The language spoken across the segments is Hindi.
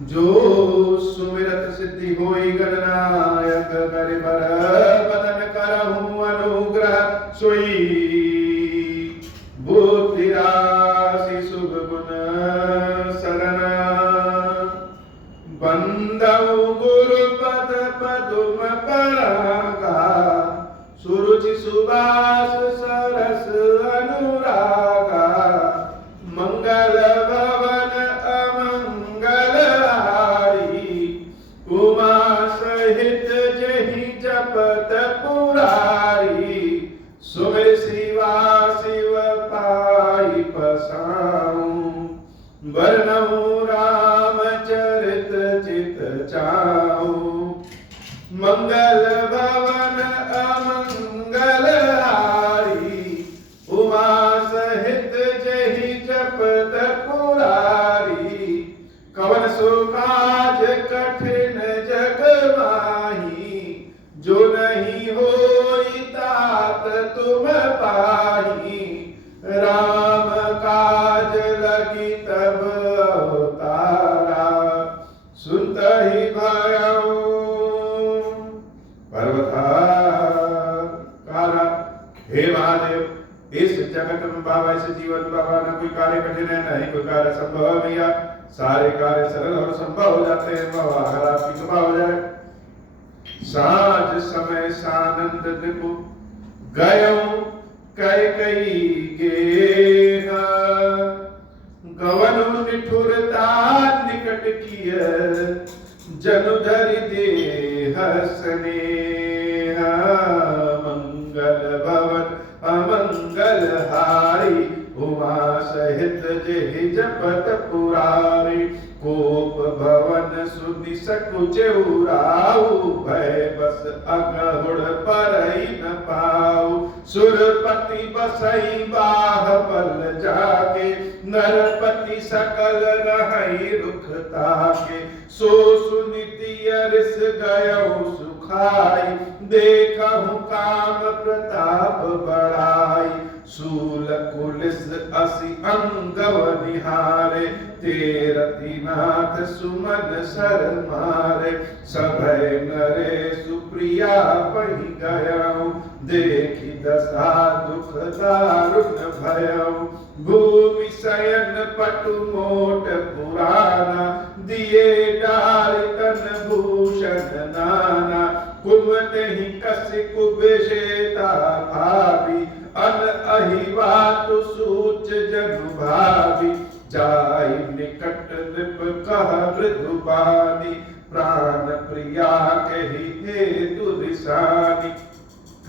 जो सुमिरत सिद्धि होई गणनायक कर बर बदन करहु अनुग्रह सोई बुद्धि राशि शुभ गुण सरना बंदौ गुरु पद पदुम परागा सुरुचि सुबास सरस अनुरागा मंगल भवन अमंगल हारी उमा सहित जहि जपत पुरारी सुमिर शिवा शिव पाई पसाऊं वर्णऊ रामचरित चित चाऊं मंगल भवन अमंगल हारी उमा सहित जहि जपत पुरारी कवन सो काज कठिन जग माही जो नहीं होई तात तुम पाही राम काज लगी तब अवतारा सुनत ही भयऊ पर्वताकारा। हे महादेव इस जगत में बाबा इस जीवन में बाबा न कोई कार्य कठिन है न ही कोई कार्य संभव है भैया सारे कार्य सरल और संभव हो जाते हैं बाबा अगर आपकी कृपा हो जाए। साँझ समय सानंद निपु गयो कई गेना गवनु निठुरता निकट किय जनु धरि देह स्नेहा मंगल भवन अमंगल हारी उमा सहित जेहि जपत पुरारी कोप भवन सुनि सकुच उराऊ भय बस अगहुड़ परई न पाऊ सुरपति बसई बाहबल जाके नरपति सकल रहई रुख ताके सो सुनिति अरिस गयो सुखाई देखहु काम प्रताप बढ़ाई सूल कुलिस असि अंगव निहारे तेरति नाथ सुमन सर मारे सभय नरे सुप्रिया पहि गयऊ देखि दशा दुख दारुण भयऊ भूमि शयन पटु मोट पुराना दिए डार तन भूषण नाना कुमति कसी कुबेशेता भावी अन अहिवातु सूच जनु भावी जाय निकट निप कह मृदुबानी प्राण प्रिया कहि हेतु दिशानी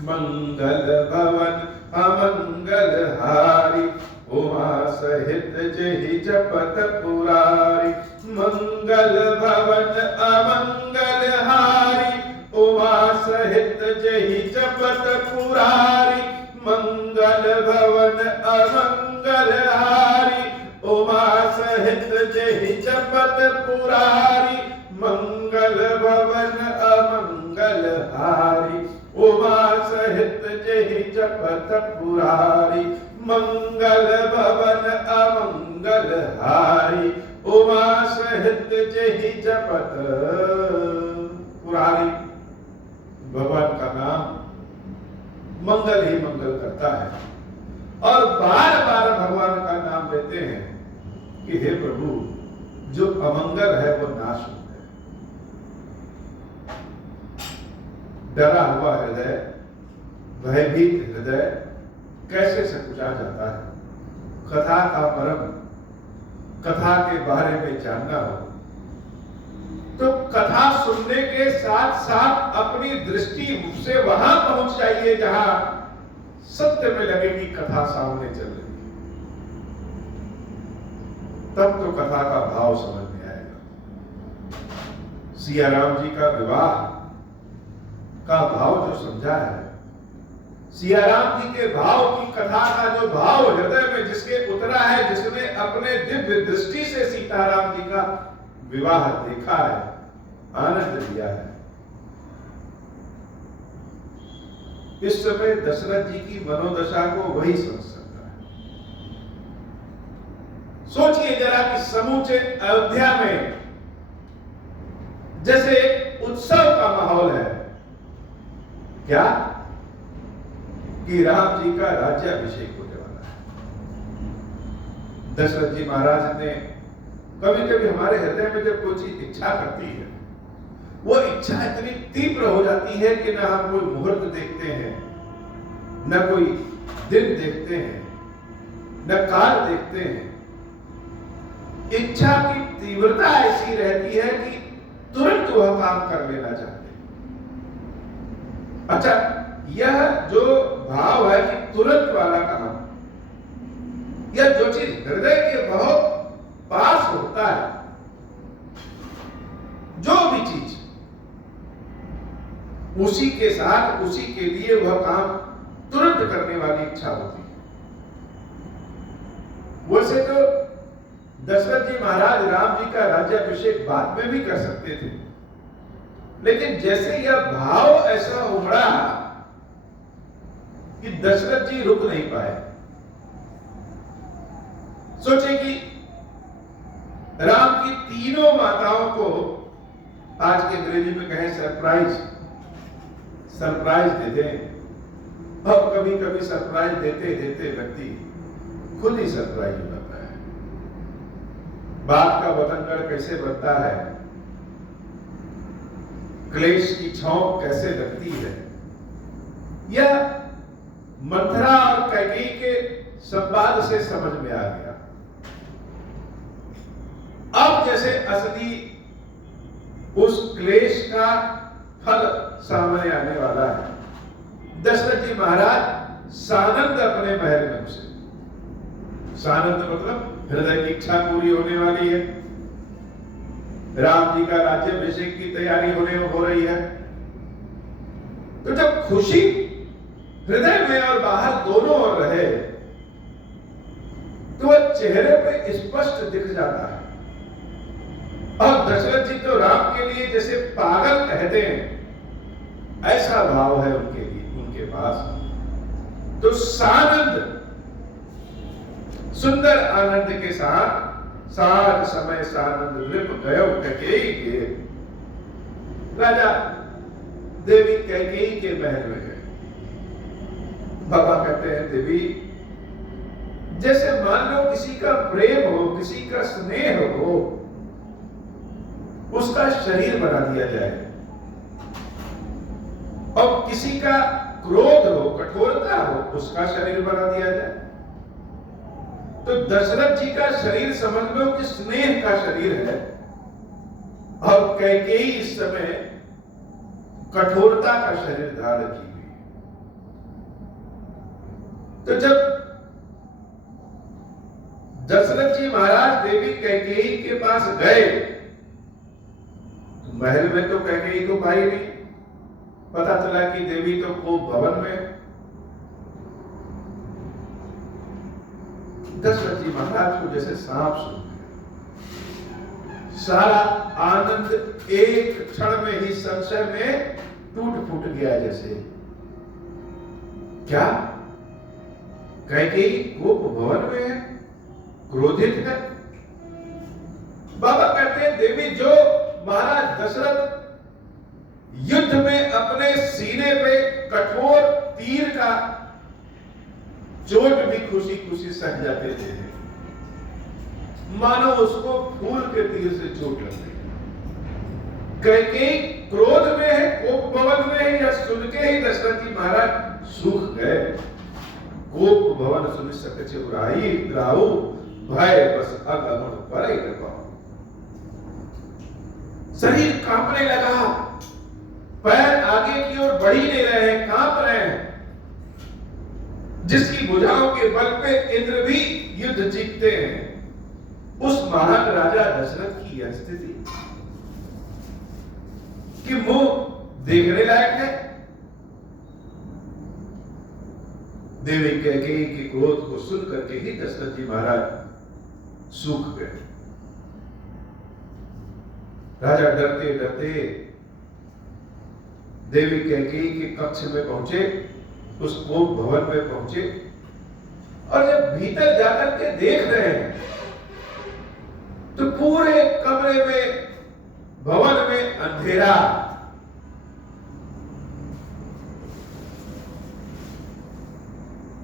मंगल भवन अमंगल हारी उमा सहित जेहि जपत पुरारी मंगल भवन अमंगल हारी उमा सहित जेहि जपत पुरारी मंगल भवन अमंगल हारी उमा सहित जेहि जपत पुरारी मंगल भवन अमंगल हारी उमा सहित जेहि जपत पुरारी मंगल भवन अमंगल हारी उमा सहित जेहि जपत पुरारी। भगवान का नाम मंगल ही मंगल करता है और बार बार भगवान का नाम लेते हैं कि हे प्रभु जो अमंगल है वो नाश हो जाए। डरा हुआ हृदय भयभीत हृदय कैसे सकुचा जाता है। कथा का परम कथा के बारे में जानना हो तो कथा सुनने के साथ साथ अपनी दृष्टि से वहां पहुंच जाइए जहां सत्य में लगेगी कथा सामने चल रही है, तब तो कथा का भाव समझ में आएगा। सिया राम जी का विवाह का भाव जो समझा है, सिया राम जी के भाव की कथा का जो भाव हृदय में जिसके उतरा है, जिसने अपने दिव्य दृष्टि से सीताराम जी का विवाह देखा है, आनंद लिया है, इस समय दशरथ जी की मनोदशा को वही समझ सकता है। सोचिए जरा कि समूचे अयोध्या में जैसे एक उत्सव का माहौल है। क्या? कि राम जी का राज्याभिषेक होने वाला है। दशरथ जी महाराज ने कभी कभी हमारे हृदय में जब कोई चीज इच्छा करती है, वो इच्छा इतनी तीव्र हो जाती है कि ना हम कोई मुहूर्त देखते हैं, न कोई दिन देखते हैं, न काल देखते हैं। इच्छा की तीव्रता ऐसी रहती है कि तुरंत वह काम कर लेना चाहते हैं। अच्छा, यह जो भाव है कि तुरंत वाला काम, यह जो चीज हृदय के बहुत पास होता है, जो भी चीज उसी के साथ उसी के लिए वह काम तुरंत करने वाली इच्छा होती है। वैसे तो दशरथ जी महाराज राम जी का राज्याभिषेक बाद में भी कर सकते थे, लेकिन जैसे यह भाव ऐसा उमड़ा कि दशरथ जी रुक नहीं पाए। सोचे कि राम की तीनों माताओं को, आज के अंग्रेजी में कहें सरप्राइज दे दें। और कभी कभी सरप्राइज देते देते व्यक्ति खुद ही सरप्राइज हो जाता है। बाप का बतंगड़ कैसे बनता है, क्लेश की छौंक कैसे लगती है, यह मंथरा और कैकेयी के संवाद से समझ में आ गया। अब जैसे असली उस क्लेश का फल सामने आने वाला है। दशरथ जी महाराज सानंद अपने महल में घुसे। सानंद मतलब हृदय की इच्छा पूरी होने वाली है। राम जी का राज्याभिषेक की तैयारी हो रही है। तो जब खुशी हृदय में और बाहर दोनों ओर रहे, तो वह चेहरे पे स्पष्ट दिख जाता है। और दशरथ जी तो राम के लिए जैसे पागल कहते हैं, ऐसा भाव है उनके लिए, उनके पास। तो सानंद, सुंदर आनंद के साथ सात समय सानंद नृप गयो कैकेयी के, राजा देवी कैकेयी के महल में गए। बाबा कहते हैं, देवी जैसे मान लो किसी का प्रेम हो, किसी का स्नेह हो, उसका शरीर बना दिया जाए, और किसी का क्रोध हो, कठोरता हो, उसका शरीर बना दिया जाए। तो दशरथ जी का शरीर समझ लो कि स्नेह का शरीर है, और कैकेयी इस समय कठोरता का शरीर धारण की हुई। तो जब दशरथ जी महाराज देवी कैकेयी के पास गए, तो महल में तो कैकेयी को पाई नहीं। पता चला कि देवी तो कोप भवन में। दशरथ जी महाराज को जैसे सांप सूंघ गया। सारा आनंद एक क्षण में ही संशय में टूट फूट गया। जैसे क्या कैकेयी कोप भवन में है, क्रोधित है? बाबा कहते हैं, देवी जो महाराज दशरथ युद्ध में अपने सीने पे कठोर तीर का चोट भी खुशी खुशी सह जाते थे, मानो उसको फूल के तीर से चोट लग गई। कैकेयी क्रोध में है, कोप भवन में है, या सुन के ही दशरथ जी महाराज सूख गए। कोप भवन सुन सके उराई द्राऊ, भय बस अगमन पर ही रखा। शरीर कांपने लगा, पैर आगे की ओर बढ़ ही नहीं रहे हैं, कांप रहे हैं। जिसकी भुजाओं के बल पे इंद्र भी युद्ध जीतते हैं, उस महान राजा दशरथ की यह स्थिति कि मुंह देखने लायक है। देवी कैकेयी के क्रोध को सुन करके ही दशरथ जी महाराज सूख गए। राजा डरते डरते देवी कैकेयी के कक्ष में पहुंचे, उस कोप भवन में पहुंचे, और जब भीतर जाकर के देख रहे हैं तो पूरे कमरे में, भवन में अंधेरा।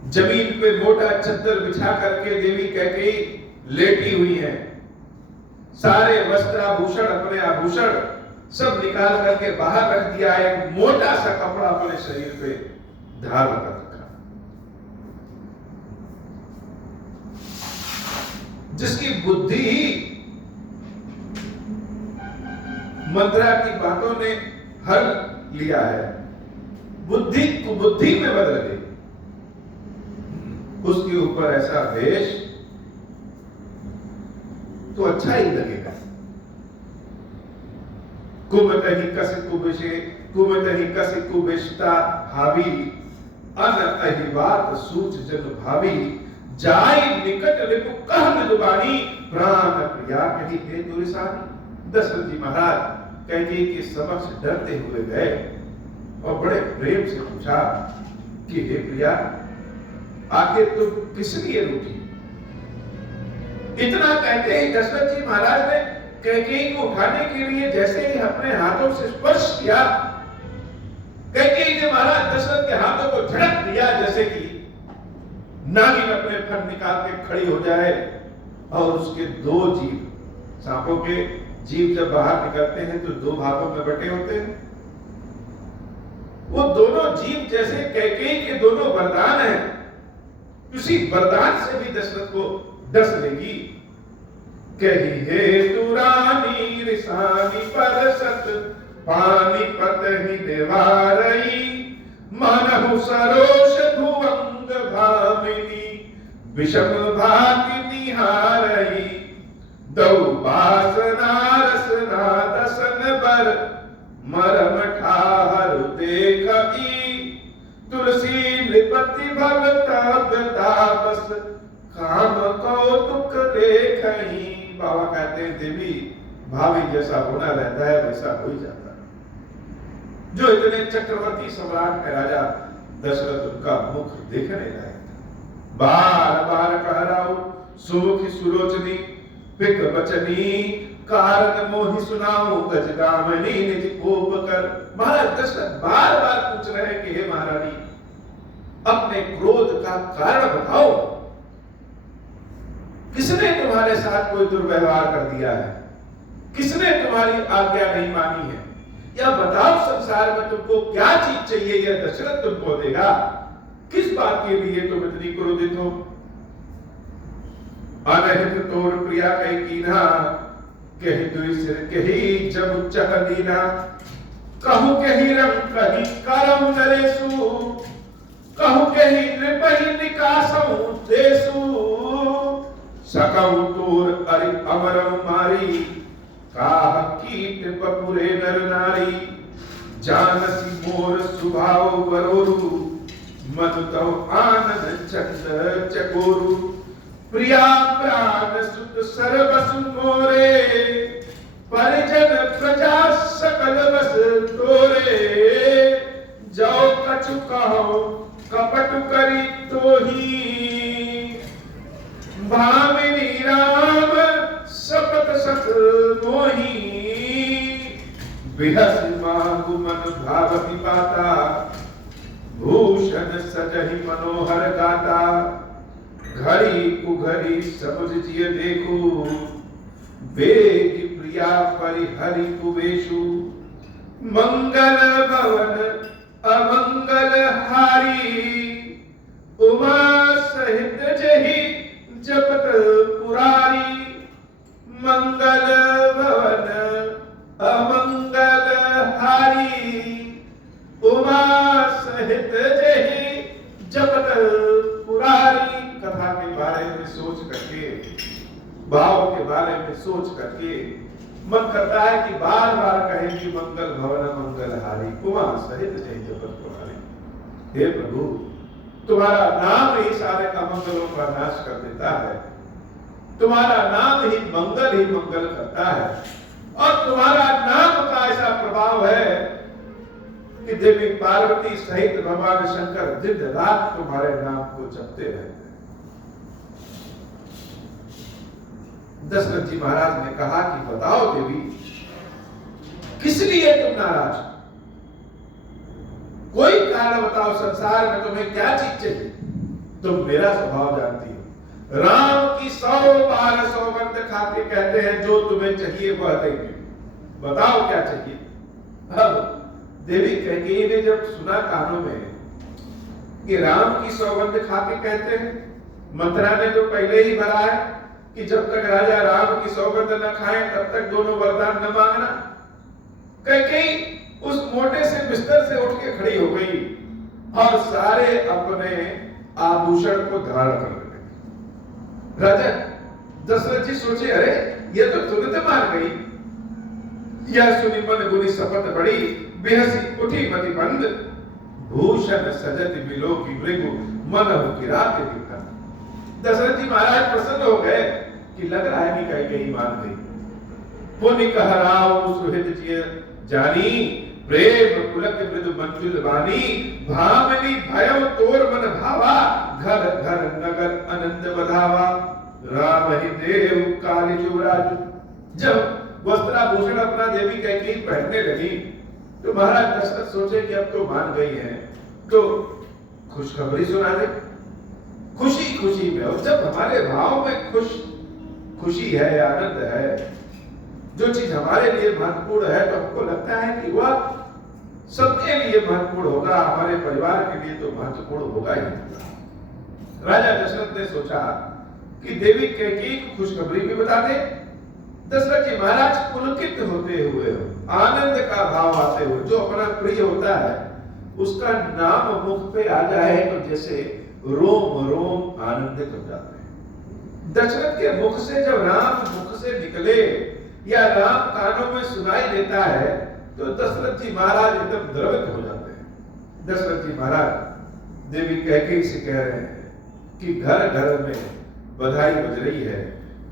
जमीन पे मोटा चद्दर बिछा करके देवी कैकेयी लेटी हुई है। सारे वस्त्र आभूषण, अपने आभूषण सब निकाल करके बाहर रख दिया। एक मोटा सा कपड़ा अपने शरीर पे धारण कर रखा। जिसकी बुद्धि ही मंत्रा की बातों ने हर लिया है, बुद्धि कुबुद्धि में बदल गई। उसके ऊपर ऐसा वेश तो अच्छा ही लगेगा। कुमतहि कस कुबेशे, कुमतहि कस कुबेशता भावी, अन अहिवात सूच जन भावी, जाय निकट रिपु कह मृदुबानी, प्राण प्रिया कही हे तुरसानी। दशरथ जी महाराज कैकेयी के समक्ष डरते हुए गए और बड़े प्रेम से पूछा कि हे प्रिया, आखिर तुम किस लिए रूठी? इतना कहते ही दशरथ जी महाराज ने कैकेयी को उठाने के लिए जैसे ही अपने हाथों से स्पर्श किया, कैकेयी ने महाराज दशरथ के हाथों को झड़क दिया, जैसे कि नागिन अपने फन निकाल के खड़ी हो जाए और उसके दो जीभ, सांपों के जीभ जब बाहर निकलते हैं तो दो भागों में बटे होते हैं। वो दोनों जीभ जैसे कैकेयी के दोनों वरदान हैं, उसी वरदान से भी दशरथ को डस लेगी। कही हे तू रानी रिसानी परसत, पानीपत ही निवारई, मनहु सरोष भुवंग भामिनी, विषम भाति निहारई, दौ बासना रसना दसन बर, मरम ठाहर देखई, तुलसी नृपति भगत तापस, काम कौतुक देखई। बाबा कहते हैं देवी भावी जैसा होना रहता है वैसा हो ही जाता है। जो इतने चक्रवर्ती सम्राट में राजा दशरथ, उनका मुख देखने लायक था। बार बार कह रहा हूं, सुमुखी सुलोचनी पिक बचनी, कारण मोहि सुनाऊं गजगामनी निज कोप कर। महाराज दशरथ बार बार पूछ रहे हैं कि हे महारानी, अपने क्रोध का कारण बताओ। किसने तुम्हारे साथ कोई दुर्व्यवहार कर दिया है? किसने तुम्हारी आज्ञा नहीं मानी है? या बताओ संसार में तुमको क्या चीज चाहिए, यह दशरथ तुमको देगा। किस बात के लिए तुम इतनी क्रोधित हो? अनहित तोर प्रिया कही कीना, कही दुई सिर कही जब चह दीना, कहूं कही रम कही करम नरेसु, कहूं कही नृपहि निकासौ देसु, सकौ तोर अरि अमरम मारी, काह कीट बपुरे नर नारी, जानसी मोर सुभाव बरोरु, मनु तव आनंद चंद चकोरु, प्रिया प्राण सुत सर्वसु मोरे, परिजन प्रजा सकल बस तोरे, जो कछु कहो कपट करी तोही, भामिनी राम सपत सत मोही, बिहस मांगु मन भावति पाता, भूषण सजहि मनोहर गाता, घड़ी कुघड़ी समुझ जिय देखो, बेग प्रिया परिहरि कुवेशु, मंगल भवन अमंगल हारी, उमा सहित जहि जपत पुरारी, मंगल भवन अमंगल हारी, उमा सहित जहि जपत पुरारी। कथा के बारे में सोच करके, भाव के बारे में सोच करके मन करता है कि बार बार कहें कि मंगल भवन मंगल हारी, उमा सहित जय जगत तुम्हारे। हे प्रभु, तुम्हारा नाम ही सारे अमंगलों का नाश कर देता है, तुम्हारा नाम ही मंगल करता है, और तुम्हारा नाम का ऐसा प्रभाव है कि देवी पार्वती सहित भगवान शंकर दिन रात तुम्हारे नाम को जपते रहते हैं। दशरथ जी महाराज ने कहा कि बताओ देवी, किस लिए तुम नाराज हो? कोई कारण बताओ, संसार में तुम्हें क्या चीज चाहिए? तुम मेरा स्वभाव जानती हो। राम की 100 बार सौगंध खाते कहते हैं जो तुम्हें चाहिए वह देंगे। बताओ क्या चाहिए? अब देवी कैकेयी ने जब सुना कानों में कि राम की सौगंध खाते कहते हैं, मंत्रा ने तो पहले ही भरा है कि जब तक राजा राम की सौगंध न खाएं तब तक दोनों वरदान न मांगना। कैकेयी उस मोटे से बिस्तर से उठ के खड़ी हो गई और सारे अपने आभूषण को धारण कर लगे। राजा दशरथ जी सोचे, अरे ये तो तुरंत मान गई। यह सुनी मन गुनी शपथ बड़ी, बेहसी उठी मति बंद, भूषण सजत बिलो की मृगु मन किरात दिखा। दशरथ जी महाराज प्रसन्न हो गए कि लग रहा है कि कैकेयी मान गई। पुनि कह राव सुहित जिय जानी, प्रेम पुलक मृदु मंजुल वाणी, भामनी भयव तोर मन भावा, घर घर नगर आनंद बधावा, राम ही देव काली जुवराजु। जब वस्त्राभूषण अपना देवी कैकेयी पहनने लगी तो महाराज दशरथ सोचे कि अब तो मान गई है तो खुशखबरी सुना दे। खुशी खुशी में, और जब हमारे भाव में खुशी है, आनंद है, जो चीज हमारे लिए महत्वपूर्ण है तो हमको लगता है कि वह सबके लिए महत्वपूर्ण होगा, हमारे परिवार के लिए तो महत्वपूर्ण होगा ही। राजा दशरथ ने सोचा कि देवी कैकेयी को खुशखबरी भी बता दे। दशरथ जी महाराज पुलकित होते हुए, आनंद का भाव आते हुए, जो अपना प्रिय होता है उसका नाम मुख पे आ जाए तो जैसे रोम रोम आनंदित हो जाते हैं। दशरथ के मुख से जब राम मुख से निकले या राम कानों में सुनाई देता है तो दशरथ जी महाराज एकदम द्रवित हो जाते हैं। दशरथ जी महाराज देवी कैकेयी से कह रहे हैं कि घर घर में बधाई बज रही है,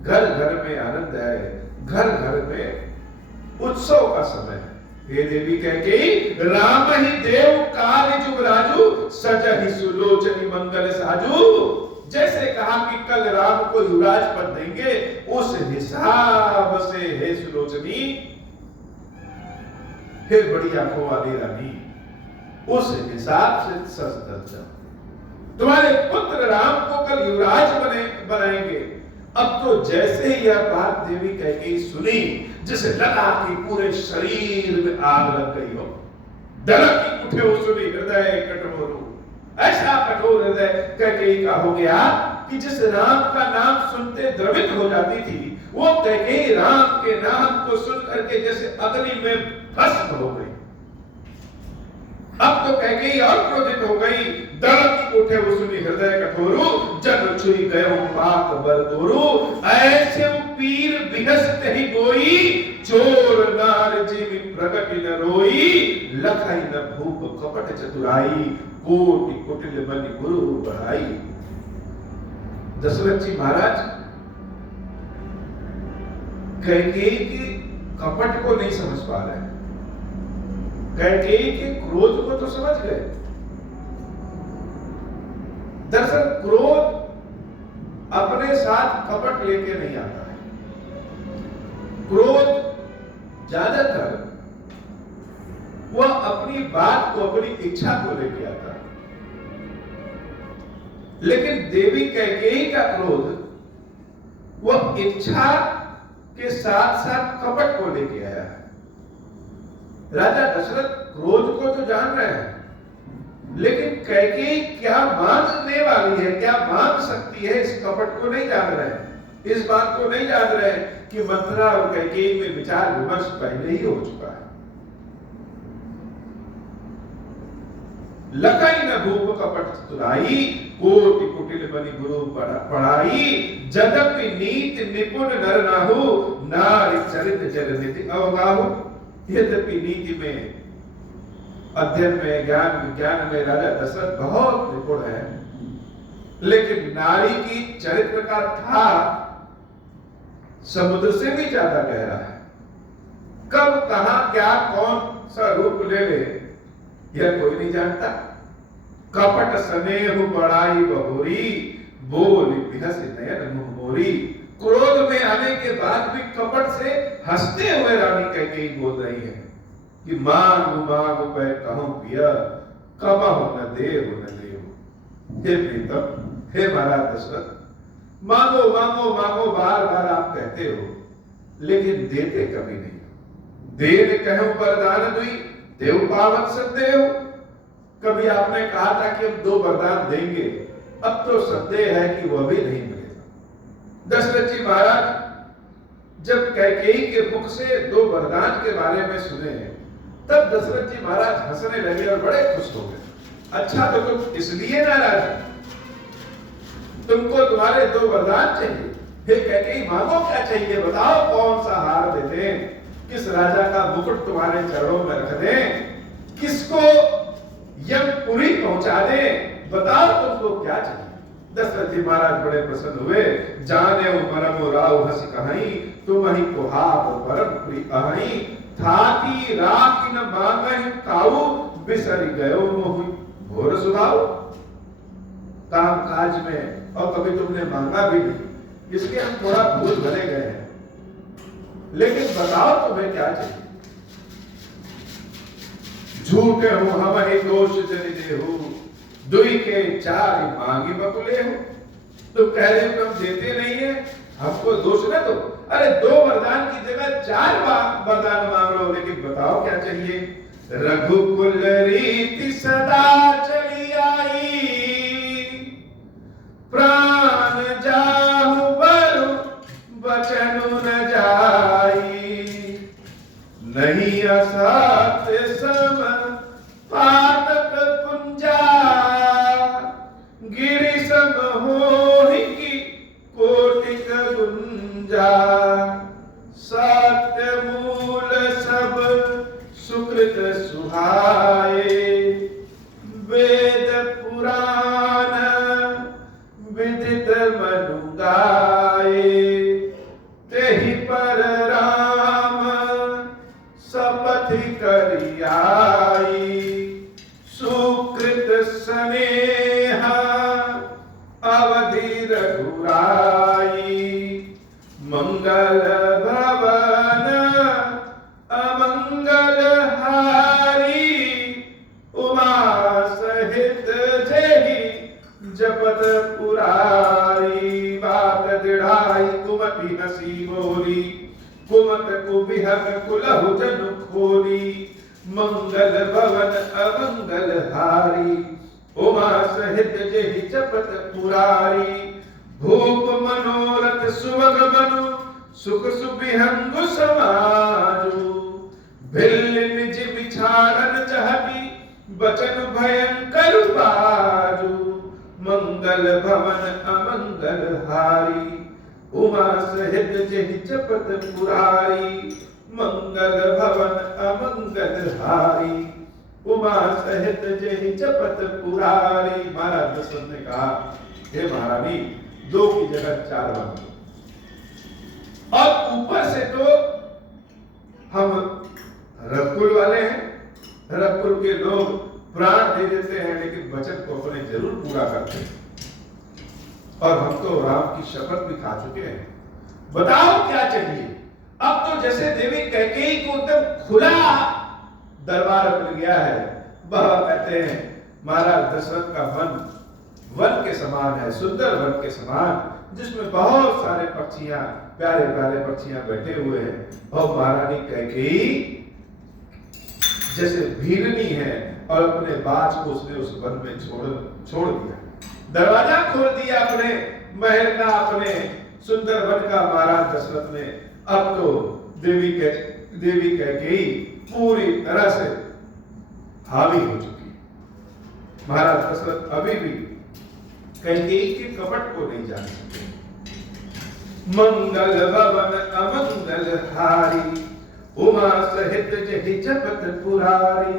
घर घर में आनंद है, घर घर में उत्सव का समय है। हे देवी कैकेयी, राम ही देव काल जुगराजु, सजहि सुलोचनी मंगल साजु। जैसे कहा कि कल राम को युवराज पद देंगे, उस हिसाब से हे सुलोचनी, हे बड़ी आंखों वाली रानी, उस हिसाब से सच धज जाओ। तुम्हारे पुत्र राम को कल युवराज बनाएंगे। अब तो जैसे ही यह बात देवी कैकेयी सुनी, जिसे लगा कि पूरे शरीर में आग लग गई हो, धड़क उठे हो सुनी हृदय कठोर। ऐसा कठोर हृदय कैकेयी का हो गया कि जिस राम का नाम सुनते द्रवित हो जाती थी, वो कैकेयी राम के नाम को सुन करके जैसे अग्नि में भस्म हो गई। अब तो कैकेयी और क्रोधित हो गई, धड़क उठे वो सुनी हृदय कठोरु, जन छुई गयो पाक बरदोरु, ऐसे पीर बिहसते ही गोई, चोर नार जीवी प्रगट न रोई, लखाई न भूप कपट चतुराई, कोटि कुटिल बनि गुरु बढ़ाई। दशरथ जी महाराज कैकेयी के कपट को नहीं समझ पा रहे, कैकेयी के क्रोध को तो समझ गए। दरअसल क्रोध अपने साथ कपट लेके नहीं आता है। क्रोध ज्यादातर वह अपनी बात को, अपनी इच्छा को लेके आता है। लेकिन देवी कैकेयी का क्रोध वह इच्छा के साथ साथ कपट को लेके आया है। राजा दशरथ क्रोध को तो जान रहे हैं, लेकिन कैकेयी क्या मांगने वाली है, क्या मांग सकती है, इस कपट को नहीं जान रहे हैं। इस बात को नहीं जान रहे हैं कि मंत्रा और कैकेयी में विचार विमर्श पहले ही हो चुका है। लकाई न भूप कपट चतुराई, कोटि कुटिल बनि गुरु पढ़ाई, जदपि नीति निपुण नर नाहु, नारी चरित जल नीति अवगाहु। यद्यपि नीति में, अध्ययन में, ज्ञान विज्ञान में राजा दशरथ बहुत निपुण है, लेकिन नारी की चरित्र का था समुद्र से भी ज्यादा गहरा है। कब कहां क्या कौन सा रूप ले ले यह कोई नहीं जानता। कपट स्नेह बड़ाई बहोरी, बोल बिहस नयन मुंह मोरी। क्रोध में आने के बाद भी कपट से हंसते हुए रानी कैकेयी बोल रही है कि मांगो मांगो पे कहूं पिया, कबहु न देहु न देहु। हे प्रीतम, हे महाराज दशरथ, मांगो मांगो मांगो बार बार आप कहते हो, लेकिन देते कभी नहीं। देन कहूं वरदान दुई, देव पावक सदेव। कभी आपने कहा था कि हम 2 वरदान देंगे, अब तो संदेह है कि वह भी नहीं मिलेगा। दशरथ जी महाराज जब कैकेयी के मुख से 2 वरदान के बारे में सुने, तब दशरथ जी महाराज हंसने लगे और बड़े खुश हो गए। अच्छा, तो तुम इसलिए नाराज हो, तुमको तुम्हारे 2 वरदान चाहिए। हे कैकेयी, मांगो क्या चाहिए, बताओ कौन सा हार दे दें, किस राजा का मुकुट तुम्हारे चरणों में रख दें, किसको यमपुरी पहुंचा दें, बताओ तुमको क्या चाहिए। दशरथ जी महाराज बड़े प्रसन्न हुए। जाने मरम राव हंस कहाई, तुम ही कुहाब परम प्रिय अहाई। थाकी राखी न मांगहि काऊ, बिसरि गयो मोहि भोर सुभाव। काम काज में और कभी तुमने मांगा भी नहीं, इसलिए हम थोड़ा भूल भले गए हैं, लेकिन बताओ तुम्हें क्या चाहिए। झूठे हो हम ही दोष जनि देहु, दुई के 4 मांगी बकुले हो। तुम कह रहे हो हम देते नहीं है, हमको दोष न दो। अरे 2 वरदान की जगह 4 वरदान मांग लो, लेकिन बताओ क्या चाहिए। रघुकुल रीति सदा चली आई, प्राण जाहु बरु बचनु न जाई। नहीं असत सम पातक कुंजा, गिरि सम होहि की कोटिक गुंजा। सत्य मूल सब सुकृत सुहाए, वेद पुराण विदित मनु गाए। तेहि पर राम सपथि करि आई, सुकृत स्नेह अवधि रघुराई। मंगल भवन अमंगल हारी, उमा सहित जेहि जपत पुरारी। बात दृढ़ाई कुमति हसी बोली, कुमत कुबिहक कुलहु जनु खोली। मंगल भवन अमंगल हारी, उमा सहित जेहि जपत पुरारी। भूप मनोरथ सुवग मनु, सुख सुबिहंगु समाजु। भिल्ल निज विचारन चहती, बचन भयंकर बाजू। मंगल भवन अमंगल हारी, उमा सहित जेहि जपत पुरारी। मंगल भवन अमंगल हारी, उमा सहित जेहि जपत पुरारी। महाराज दशरथ ने कहा, हे महारानी, 2 की जगह 4 मांगो। और ऊपर से तो हम रघुकुल वाले हैं, रघुकुल के लोग प्राण दे देते हैं, लेकिन वचन को अपने जरूर पूरा करते हैं। और हम तो राम की शपथ भी खा चुके हैं। बताओ क्या चाहिए। अब तो जैसे देवी कैकेयी को एकदम खुला दरबार मिल गया है। बाबा कहते हैं महाराज दशरथ का वन के समान है, सुंदर वन के समान, जिसमें बहुत सारे पक्षियां, प्यारे प्यारे पक्षियां बैठे हुए हैं। और महारानी कैकेयी जैसे भीरनी है, और अपने बाज को उसने उस वन में छोड़ दिया। दरवाजा खोल दिया अपने महल का, अपने सुंदर वन का महाराज दशरथ ने। अब तो देवी कैकेयी पूरी तरह से हावी हो चुकी है। महाराज दशरथ अभी भी कैकेयी के कपट को नहीं जान सकते। मंगल भवन अमंगल हारी, उमा सहित जेहि जपत पुरारी।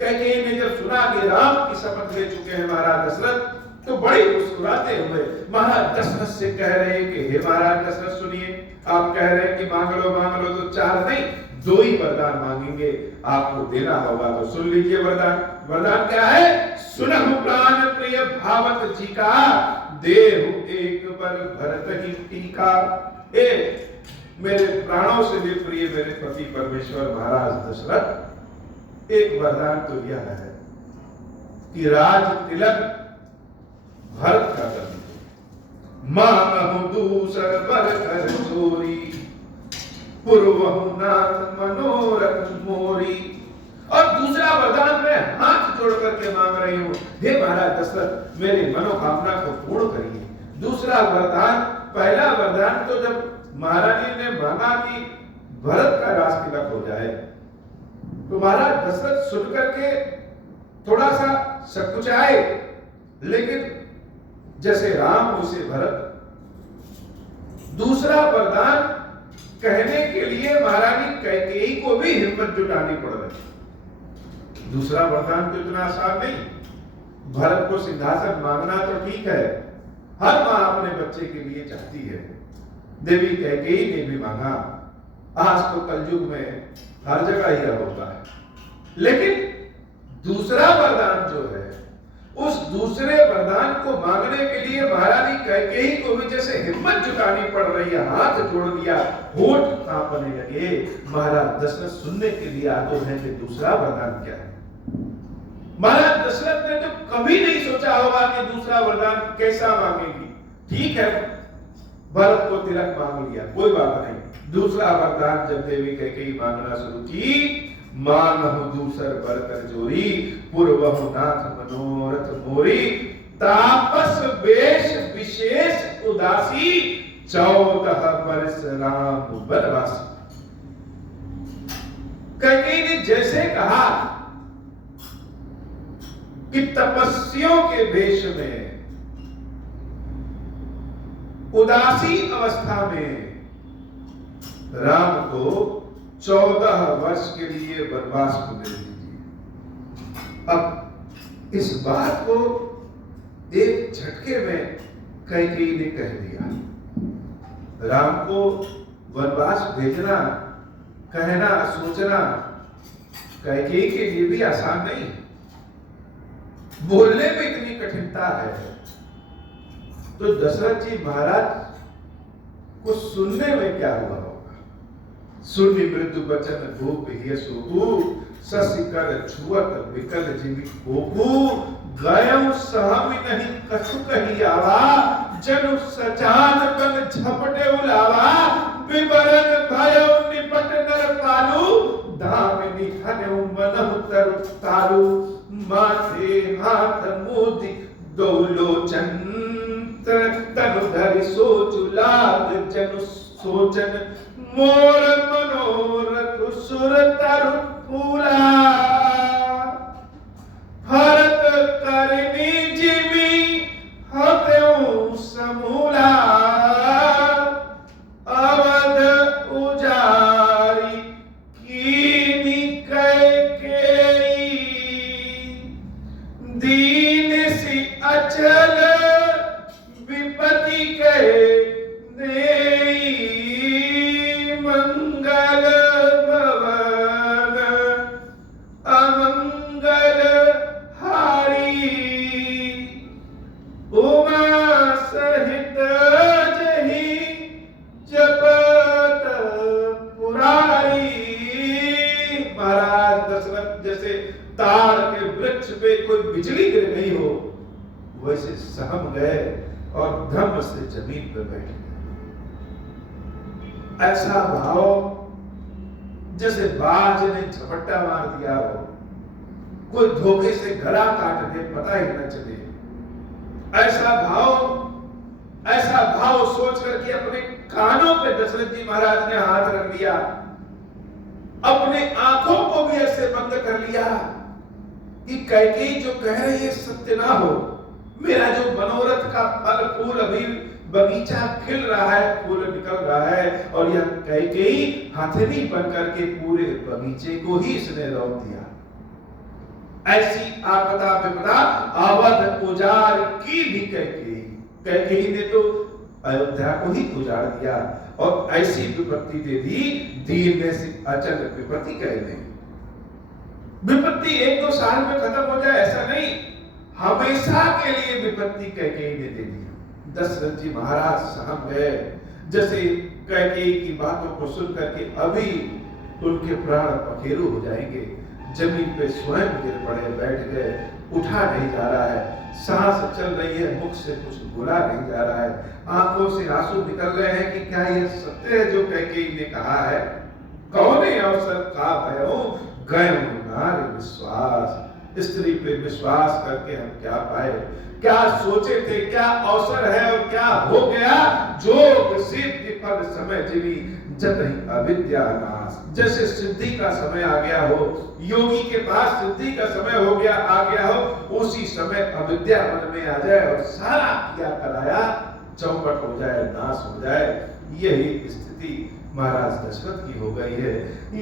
कैकेयी ने जब सुना कि राम की शपथ ले चुके हैं महाराज दशरथ, तो बड़ी मुस्कुराते हुए महाराज दशरथ से कह रहे हैं कि हे महाराज दशरथ सुनिए, आप कह रहे हैं कि मांग लो तो 4 नहीं 2 ही वरदान मांगेंगे, आपको देना होगा तो सुन लीजिए वरदान। वरदान क्या है? सुनहु प्राण प्रिय भावत जी का, देहु एक बर भरत ही टीका। मेरे प्राणों से भी प्रिय मेरे पति परमेश्वर महाराज दशरथ, एक वरदान तो यह है कि राज तिलक भरत का कर दीजिए। मांगहु दूसर बर कर चोरी, पूर्वहु नाथ मनोरथ मोरी। और दूसरा वरदान मैं हाथ जोड़ करके मांग रही हूं, हे महाराज दशरथ, मेरी मनोकामना को पूर्ण करिए। दूसरा वरदान, पहला वरदान तो जब महारानी ने मांगा कि भरत का राज तिलक हो जाए, तो महाराज दशरथ सुन करके थोड़ा सा सकुचाए, लेकिन जैसे राम उसे भरत। दूसरा वरदान कहने के लिए महारानी कैकेयी को भी हिम्मत जुटानी पड़ रही। दूसरा वरदान तो इतना आसान नहीं। भरत को सिंहासन मांगना तो ठीक है, हर मां अपने बच्चे के लिए चाहती है। देवी कैकेयी ने भी मांगा। आज तो कलयुग में हर जगह यह होता है। लेकिन दूसरा वरदान जो है, उस दूसरे वरदान को मांगने के लिए महारानी कैकेयी को भी जैसे हिम्मत जुटानी पड़ रही है। हाथ जोड़ दिया, होठ कांपने लगे। महाराज दशरथ सुनने के लिए आतुर हैं कि दूसरा वरदान क्या है। महाराज दशरथ ने तो कभी नहीं सोचा होगा कि दूसरा वरदान कैसा मांगेगी। ठीक है, भरत को तिलक मांग लिया, कोई बात नहीं। दूसरा वरदान जब देवी कैकेयी मांगना शुरू की, मांगहु दूसर बर कर जोरी, पूर्वहु नाथ मनोरथ मोरी। तापस वेश विशेष उदासी, 14 वर्ष राम वनवासी। कैकेयी ने जैसे कहा कि तपस्वियों के वेश में, उदासी अवस्था में राम को 14 वर्ष के लिए वनवास को दे दीजिए। अब इस बात को एक झटके में कैकेयी ने कह दिया। राम को वनवास भेजना, कहना, सोचना कैकेयी के लिए भी आसान नहीं। बोलने में इतनी कठिनता है, तो दशरथ जी महाराज को सुनने में क्या हुआ होगा। सुनि मृदु बचन भूप हिय सोहु, शशि कर छुअत विकल जीवी कोपु। गयउ सहमि नहीं कछु कही आवा, जनु सजान बन झपटे उलावा। विवरण भयउ निपट नर पालु, दामिनी हनउ मनहु तरु तालु। माथे हाथ मोदि दौलोचन, तनु धरि सोचु लाग जनु सोचन। मोर मनोरथ सुर तरु फूला, भरत करनी जिमी हत्यु समूला। अवध उजारी कीनी कैकेयी, दीन सी अचल विपति कहे नेई। मंगल भवन अमंगल हारी, उमा सहित जही जपत पुरारी। महाराज दशरथ जैसे ताड़ के वृक्ष पे कोई बिजली गिर गई हो, वैसे सहम गए और धम्म से जमीन पर बैठ गए। ऐसा भाव जैसे बाज ने झपट्टा मार दिया हो, कोई धोखे से गला काट दे, पता ही न चले। ऐसा भाव सोच करके अपने कानों पे दशरथ जी महाराज ने हाथ रख लिया, अपने आंखों को भी ऐसे बंद कर लिया कि कैकेयी जो कह रही है सत्य ना हो। मेरा जो मनोरथ का फल फूल, अभी बगीचा खिल रहा है, फूल निकल रहा है, और यह कैकेयी हथनी बनकर के पूरे बगीचे को ही इसने रौंद दिया। ऐसी आपदा विपदा अवध उजाड़ की भी कैकेयी ने तो अयोध्या को ही उजाड़ दिया, और ऐसी विपत्ति दे दी, दीन से अचल विपत्ति कहते हैं। विपत्ति 1-2 साल में खत्म हो जाए ऐसा नहीं, हमेशा के लिए विपत्ति कैकेयी ने दे दी। दशरथ जी महाराज सहम गए। जैसे कैकेयी की बातों को सुन करके अभी उनके प्राण पखेरु हो जाएंगे। जमीन पे स्वयं गिर पड़े, बैठ गए, उठा नहीं जा रहा है, सांस चल रही है, मुख से कुछ बोला नहीं जा रहा है, आंखों से आंसू निकल रहे हैं कि क्या यह सत्य है जो कैकेयी ने कहा है? कौने अवसर का भयो गयो नारी विश्वास। स्त्री पे विश्वास करके हम क्या पाए? क्या सोचे थे, क्या अवसर है और क्या हो गया? जोग सिद्धि फल समय जीवी जतहि अविद्या नाश। जैसे सिद्धि का समय आ गया हो, योगी के पास सिद्धि का समय हो गया, आ गया हो, उसी समय अविद्या मन में आ जाए और सारा किया कराया चौपट हो जाए, नाश हो जाए। यही स्थिति महाराज दशरथ की हो गई है।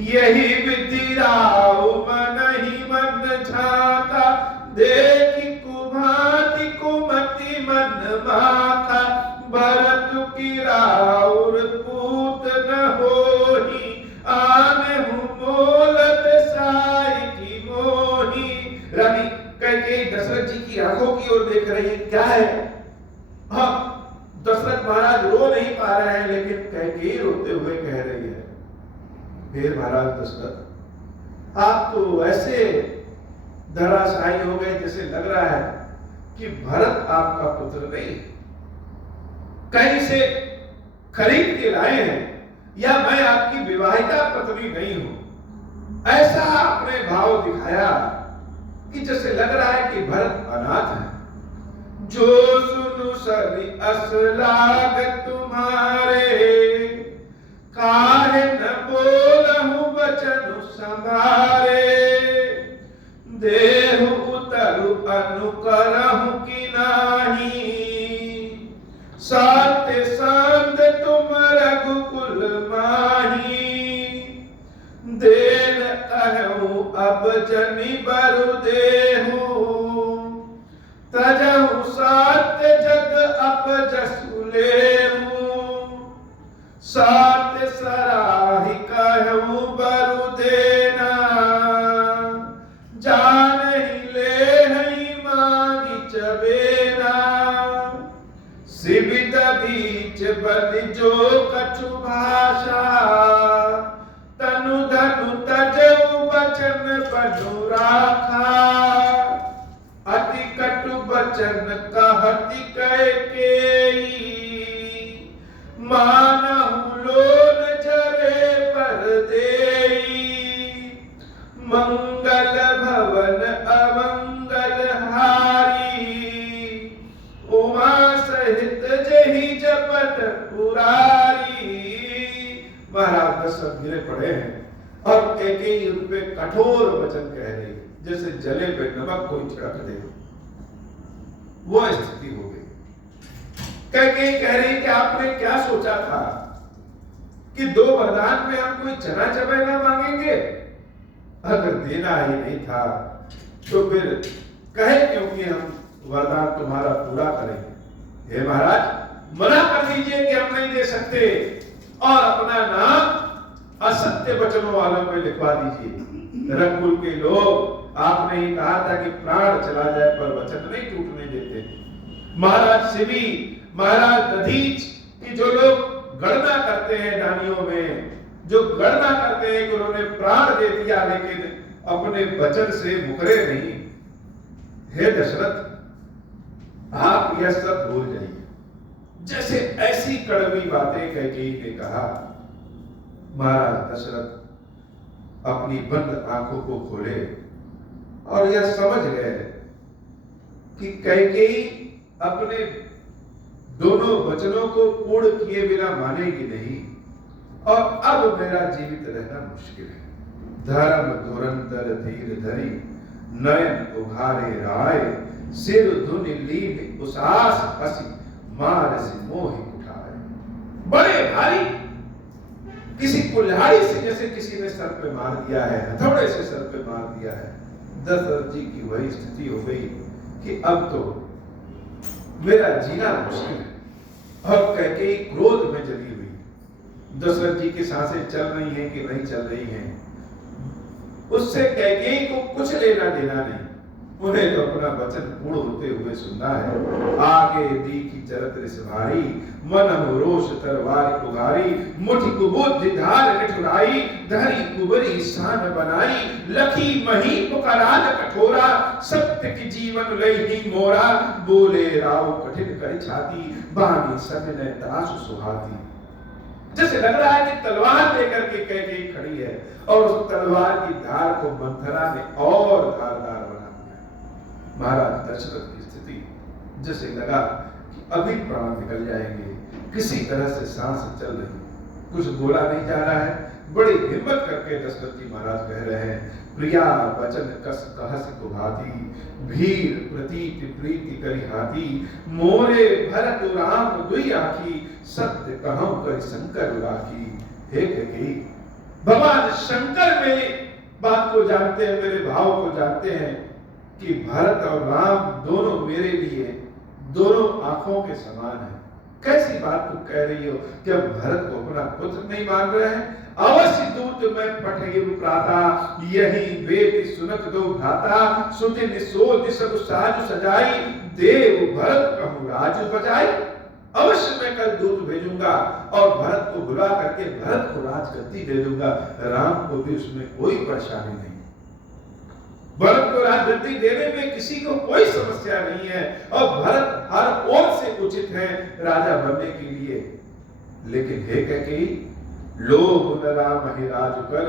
यही विधि राव मन ही मन झाका, देखी कुभाति कुमति मन माखा। भरत की राउर पूत न होही, आने मोल बेसाई की मोही। रानी कैकेयी दशरथ जी की आंखों की ओर देख रही है, क्या है? हाँ, दशरथ महाराज रो नहीं पा रहे हैं, लेकिन कैकेयी रोते हुए कह रही है, फिर महाराज दशरथ आप तो ऐसे धराशायी हो गए जैसे लग रहा है कि भरत आपका पुत्र नहीं, कहीं से खरीद के लाए हैं, या मैं आपकी विवाहिता पत्नी नहीं हूं। ऐसा आपने भाव दिखाया कि जैसे लग रहा है कि भरत अनाथ है। जो सुनु सभी अस लाग तुम्हारे, काहे न बोलहु बचन संभारे। देहु उतरु अनुकरहु की नाही, साते सांद तुम रघुकुल माही। देन कहूं अब जनि बरु देहु, तजहु सात जग अप जसु लेहु। सात सराहि कहूं बरु देना, जान ही ले ही मांगी चबेना। सिबित बीच बलि जो कछु भाषा, तनु धनु तजऊ बचन बनु राखा। अति कटु बचन कहति कैकेयी, मानहु लोन जरे पर देई। मंगल भवन अमंगल हारी, उमा सहित जहि जपत पुरारी। महाराज दशरथ गिरे पड़े हैं और कैकेयी उन पे कठोर वचन कह रही, जैसे जले पे नमक कोई छिड़क दे, वो स्थिति हो गई। कैकेयी कह रही कि आपने क्या सोचा था कि 2 वरदान में हम कोई चना चबेना मांगेंगे? अगर देना ही नहीं था तो फिर कहे क्योंकि हम वरदान तुम्हारा पूरा करेंगे। हे महाराज, मना कर दीजिए कि हम नहीं दे सकते, और अपना नाम असत्य वचनों वालों में लिखवा दीजिए। रघुकुल के लोग, आपने ही कहा था कि प्राण चला जाए पर वचन नहीं टूटने देते। महाराज शिवी, महाराज दधीच की जो लोग गणना करते हैं दानियों में, जो गणना करते हैं कि उन्होंने प्राण दे दिया लेकिन अपने वचन से मुकरे नहीं। हे दशरथ, आप यह सब भूल जाइए। जैसे ऐसी कड़वी बातें कैकेयी ने कहा, महाराज दशरथ अपनी बंद आंखों को खोले और यह समझ गए कि कैकेयी अपने दोनों वचनों को पूर्ण किए बिना मानेगी नहीं, और अब मेरा जीवित रहना मुश्किल है। धर्म धुरंधर धीर धरी, नयन उघारे राय। सिर धुनि लीन उसास हसी, मार से मोहि उठाए। बड़े भारी किसी कुल्हाड़ी से जैसे किसी ने सर पे मार दिया है, हथौड़े से सर पे मार दिया है। दशरथ जी की वही स्थिति हो गई कि अब तो मेरा जीना मुश्किल है। अब कैकेयी क्रोध में जली हुई, दशरथ जी की सांसें चल रही हैं कि नहीं चल रही हैं, उससे कैकेयी को कुछ लेना देना नहीं। उन्हें तो अपना वचन पूर्ण होते हुए सुनना है। आगे दीखी चरत रिस भारी, मन रोष तरवारी उगारी, मुठि कुबुद्धि धार निठुराई, धरी कुबरी सान बनाई, लखी मही पुकाराल कठोरा, सत्य की जीवन लई मोरा, बोले राव कठिन कर छाती, बानी सविनय दास सुहाती। जैसे लग रहा है कि तलवार लेकर के कैकेयी खड़ी है और उस तलवार की धार को मंथरा ने और धारदार बना दिया। महाराज दशरथ की स्थिति जैसे लगा कि अभी प्राण निकल जाएंगे, किसी तरह से सांस चल रही, कुछ बोला नहीं जा रहा है। बड़ी हिम्मत करके दशरथ जी महाराज कह रहे हैं, प्रिया वचन कस कहस कुभाती, भीर प्रतीत प्रीति करी हाथी, मोरे भरत राम दुई आखी, सत्य कहूं कर शंकर राखी। हे कैकेयी, भगवान शंकर मेरी बात को जानते हैं, मेरे भाव को जानते हैं कि भरत और राम दोनों मेरे लिए दोनों आंखों के समान हैं। कैसी बात तुम कह रही हो कि हम भरत को अपना पुत्र नहीं मान रहे हैं? अवश्य दूत मैं पठेय प्राता, यही वेद सुनत दो भ्राता, सुदिन सोध सब साज सजाई, देव भरत कहूं राज बजाई। अवश्य मैं कल दूत भेजूंगा और भरत को बुला करके भरत को राजगद्दी दे दूंगा। राम को भी उसमें कोई परेशानी नहीं, भरत को राजगद्दी देने में किसी को कोई समस्या नहीं है और भरत हर ओर से उचित है राजा बनने के लिए। लेकिन हे कैकेयी, लोभ न राम ही राज कर,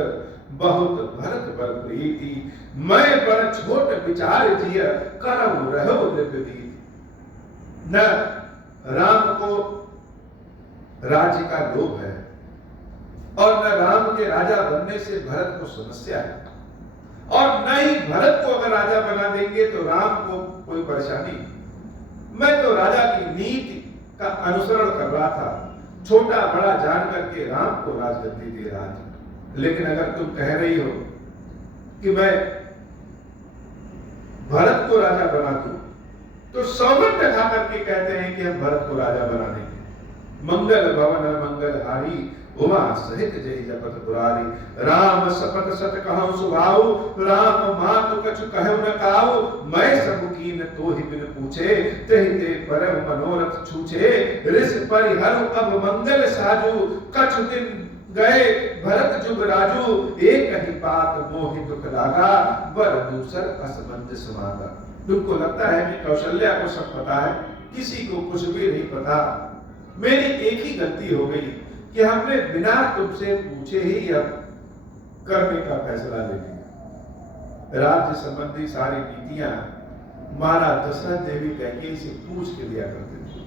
बहुत भरत पर प्रीति, मैं बड़ छोट विचार जिय, करम रहो विपरीत। न राम को राज्य का लोभ है और न राम के राजा बनने से भरत को समस्या है, और न ही भरत को अगर राजा बना देंगे तो राम को कोई परेशानी। मैं तो राजा की नीति का अनुसरण कर रहा था, छोटा बड़ा जान करके राम को राजगद्दी दे रहा था। लेकिन अगर तुम कह रही हो कि मैं भरत को राजा बना दूं, तो सौगंध खा करके कहते हैं कि हम भरत को राजा बना देंगे। मंगल भवन मंगल हारी, उमा सहित जय जपत पुरारी, राम सपत सत कहूं सुभाऊ, राम मातु कछु कहु न काऊ, मैं सब कीन तो ही बिन पूछे, तेहि ते परम मनोरथ छूछे, ऋष परिहरु अब मंगल साजू, कछु दिन गए भरत जुग राजू, एक ही बात मोहि दुख लागा, बर दूसर असमंज समागा। तुमको लगता है कि कौशल्या को सब पता है, किसी को कुछ भी नहीं पता। मेरी एक ही गलती हो गई कि हमने बिना तुमसे पूछे ही अब करने का फैसला ले लिया। राज्य संबंधी सारी नीतियां महाराज दशरथ देवी कैकेयी से पूछ के दिया करते थे,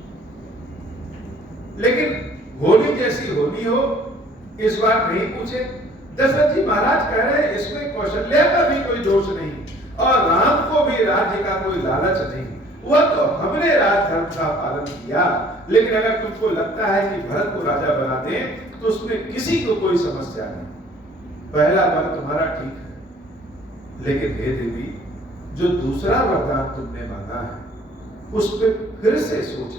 लेकिन होनी जैसी होनी हो, इस बार नहीं पूछे। दशरथ जी महाराज कह रहे हैं इसमें कौशल्या का भी कोई दोष नहीं और राम को भी राज्य का कोई लालच नहीं, वह तो हमने राजधर्म का पालन किया। लेकिन अगर तुमको लगता है कि भरत को राजा बना दें तो उसमें किसी को कोई समस्या नहीं। पहला वर तुम्हारा ठीक है, लेकिन हे देवी, जो दूसरा वरदान तुमने मांगा है उस पर फिर से सोच।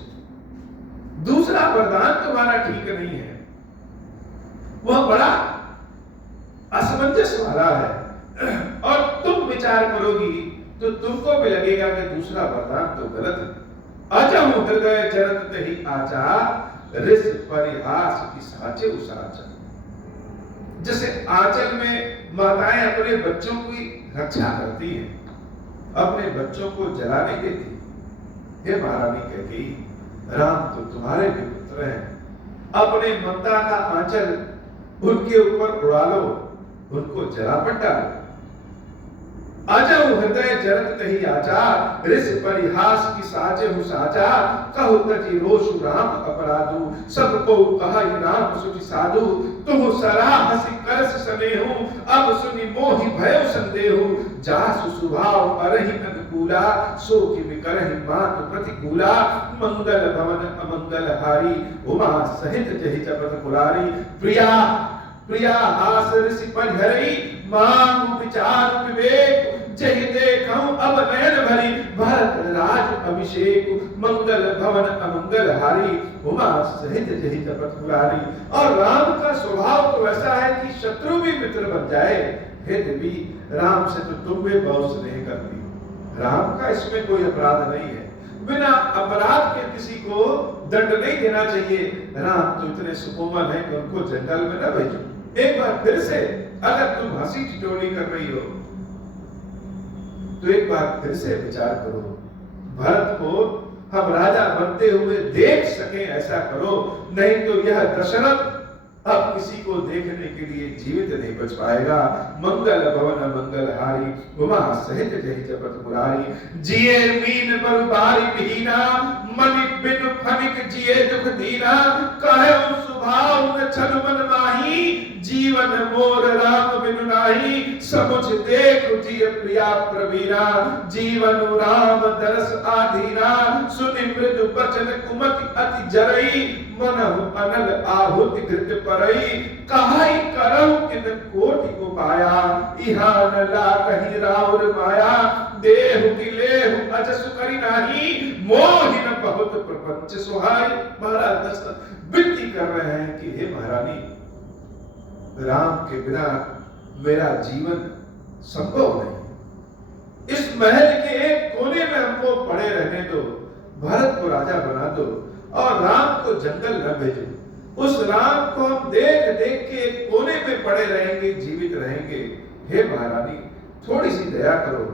दूसरा वरदान तुम्हारा ठीक नहीं है, वह बड़ा असमंजस वाला है और तुम विचार करोगी तो तुमको भी लगेगा कि दूसरा वरदान तो गलत है। अजहु हृदय चरत तहि आचा, ऋष परिहास की साचे उसाचा। जैसे आंचल में माताएं अपने बच्चों की रक्षा करती हैं, अपने बच्चों को जला नहीं देती। हे महारानी कैकेयी, राम तो तुम्हारे भी पुत्र हैं, अपने ममता का आंचल उनके ऊपर उड़ा लो, उनको जला पट डालो। अजहु हृदय जरत तहि आचा, ऋष परिहास की साचे साचा, कहु तजी रोषु राम अपराधु, सब को कहि राम सुखी साधु, तुम सराह हसी करस सनेहु, अब सुनि मोहि भय संदेहु, जासु स्वभाव अरहि अनुकूला, सो कि विकरहि मात प्रतिकूला, मंगल भवन अमंगल हारी, उमा सहित जहि जपत पुरारी, प्रिया प्रिया हास ऋषि परिहरई, मांग विचार विवेक, जहि देखऊं अब नयन भरी, भरत राज अभिषेक, मंगल भवन अमंगल हारी, उमा सहित जहि जपत पुरारी। और राम का स्वभाव तो ऐसा है कि शत्रु भी मित्र बन जाए। हे देवी, राम से तो तुम भी बहुत स्नेह करती, राम का इसमें कोई अपराध नहीं है, बिना अपराध के किसी को दंड नहीं देना चाहिए। राम तो इतने सुकोमल हैं कि उनको जंगल में न भेजो। एक बार फिर से अगर तुम हंसी ठिठोली कर रही हो तो एक बार फिर से विचार करो, भरत को हम राजा बनते हुए देख सके ऐसा करो, नहीं तो यह दशरथ अब किसी को देखने के लिए जीवित नहीं बच पाएगा। मंगल भवन मंगल हारी, उमा सहित जहि जपत मुरारी। जिए मीन पर बारी बिहीना, मनि बिन फनिक जिए दुख दीना। कहे सुभाव न छल मन माही, जीवन मोर राम बिनु नाही। समुझ देख जिय प्रिया प्रवीरा, जीवन राम दरस आधीना। सुनि मृदु बचन कुमति अति जरई, मनहु अनल आहुति घृत परई। कहाई करहु किन कोटि को पाया, इहा न ला कहीं राउर माया। देहु की लेहु अजसु करि नाही, मोहि न बहुत प्रपंच सुहाई। महाराज दशरथ विनती कर रहे हैं कि हे महारानी, राम के बिना मेरा जीवन संभव नहीं। इस महल के एक कोने में हमको पड़े रहने दो, भरत को राजा बना दो और राम को जंगल न भेजो। उस राम को हम देख देख के एक कोने में पड़े रहेंगे, जीवित रहेंगे। हे महारानी थोड़ी सी दया करो,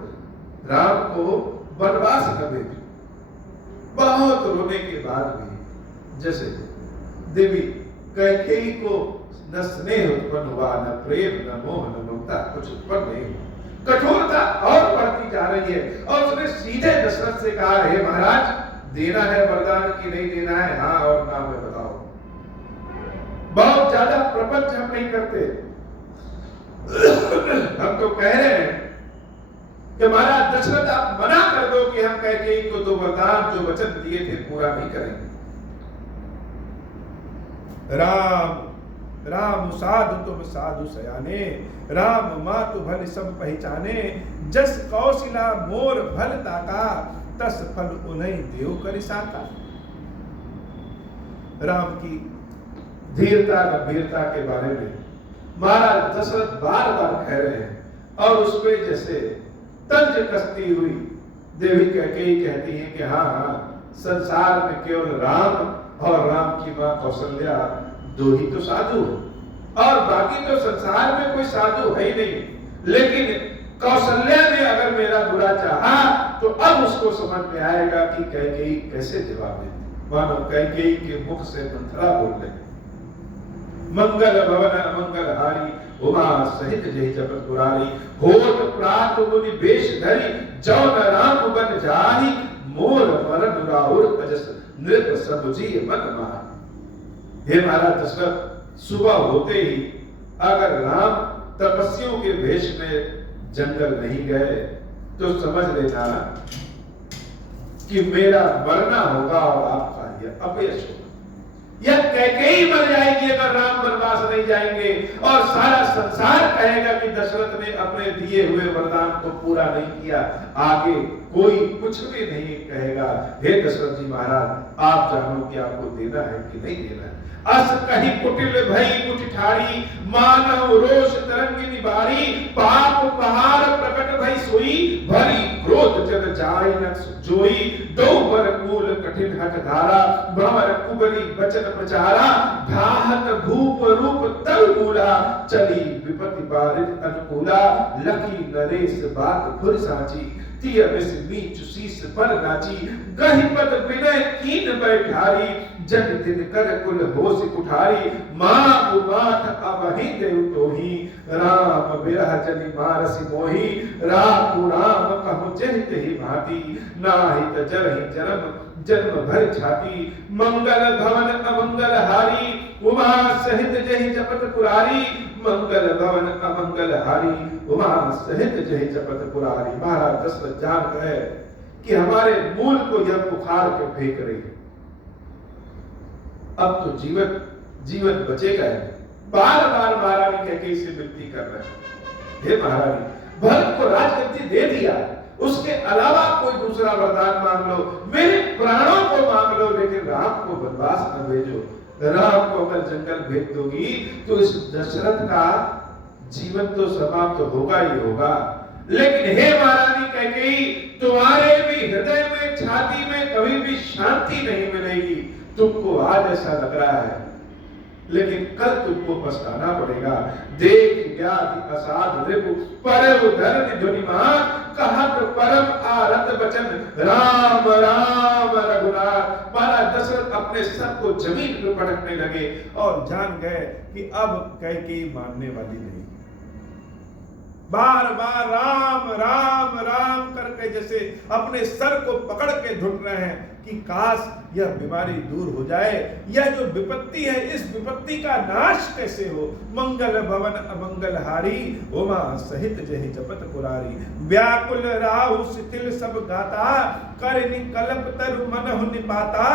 राम को वनवास न भेजो। बहुत रोने के बाद भी जैसे देवी कैकेयी को न स्नेह उत्पन्न हुआ, न प्रेम, न मोह, न ममता कुछ उत्पन्न नहीं हुआ। कठोरता और बढ़ती जा रही है और उसने सीधे दशरथ से कहा, हे महाराज देना है वरदान की नहीं देना है, हाँ और ना में बताओ। बहुत ज्यादा प्रपंच हम नहीं करते। हम तो कह रहे हैं कि महाराज दशरथ आप मना कर दो कि हम कैकेयी को तो वरदान जो वचन दिए थे पूरा नहीं करेंगे। राम राम साधु तुम साधु सयाने, राम मातु भल सब पहचाने। जस कौशिला मोर भल ताका, तस फल उन्हीं देव करि साका। राम की धीरता गंभीरता के बारे में महाराज दशरथ बार बार कह रहे हैं और उसपे जैसे तंज कसती हुई देवी कैकेयी कहती है कि हाँ हाँ संसार में केवल राम और राम की मां कौशल्या दो ही तो साधु और बाकी तो संसार में कोई साधु है ही नहीं। लेकिन कौशल्या ने अगर मेरा बुरा चाहा तो अब उसको समझ में आएगा कि कैकेयी कैसे जवाब देती। मानो कैकेयी के मुख से मंथरा बोल रहे। मंगल भवन अमंगल हारी, उमा सहित जहि जपत मुरारी। होत प्रात मुनि वेश धरि, जौ न राम बन जाहि। मोर मरन राउर अजस, नृप सब जी मन माहि। हे महाराज दशरथ, सुबह होते ही अगर राम तपस्वियों के वेश में जंगल नहीं गए तो समझ लेना कि मेरा मरना होगा और आपका यह अपयश होगा। यह कैकेयी मर जाएगी अगर राम वनवास नहीं जाएंगे और सारा संसार कहेगा कि दशरथ ने अपने दिए हुए वरदान को पूरा नहीं किया। आगे कोई कुछ भी नहीं कहेगा। हे दशरथ जी महाराज, आप जानो कि आपको देना है कि नहीं देना है। अस कहीं कुटिल भई कुटिठारी, मानव रोष तरंग निबारी। पाप पहाड़ प्रकट भई सोई, भरी क्रोध जग जाय न जोई। दो बर कूल कठिन हठ धारा, भंवर कुबरी बचन प्रचारा। ढाहत भूप रूप तल मूला, चली विपति बारित अनुकूला। लकी नरेश बात फुर साची, तिय विष मीच शीस पर नाची। गहि पद विनय कीन बैठारी, जग दिन कर कुल होश कुठारी। मां उमाठ अबहि देव तोही, राम बिरह जनि मारसि मोही। राम राम कहु जहि तेहि भांति, नाहि त जरहि जन्म जन्म भर छाती। मंगल भवन अमंगल हारी, उमा सहित जहि जपत पुरारी। मंगल भवन अमंगल हारी, उमा सहित जहि जपत पुरारी। महाराज दशरथ जान गए कि हमारे मूल को यह बुखार के फेंक रही है, अब तो जीवन बचेगा नहीं। बार बार महारानी कैकेयी से विनती कर रहे हैं, हे महारानी भरत को राजगद्दी दे दिया, उसके अलावा कोई दूसरा वरदान मांग लो, मेरे प्राणों को मांग लो, लेकिन राम को वनवास न भेजो। राम को अगर जंगल भेज दोगी तो इस दशरथ का जीवन तो समाप्त होगा ही होगा, लेकिन हे महारानी कैकेयी, तुम्हारे भी हृदय में, छाती में कभी भी शांति नहीं मिलेगी। तुमको आज ऐसा लग रहा है, लेकिन कल तुमको पछताना पड़ेगा। देख क्या असाध रिपु परम धर्म धुनिमान, कहत परम आरत वचन राम राम रघुनाथ। महाराज दशरथ अपने सर को जमीन पर पटकने लगे और जान गए कि अब कैकेयी मानने वाली नहीं। बार बार राम राम राम करके जैसे अपने सर को पकड़ के ढूंढ रहे हैं कि काश यह बीमारी दूर हो जाए, यह जो विपत्ति है इस विपत्ति का नाश कैसे हो। मंगल भवन अमंगल हारी, उमा सहित जहि जपत पुरारी। व्याकुल राहु शिथिल सब गाता, कर निकल्प तरु मनहु निपाता।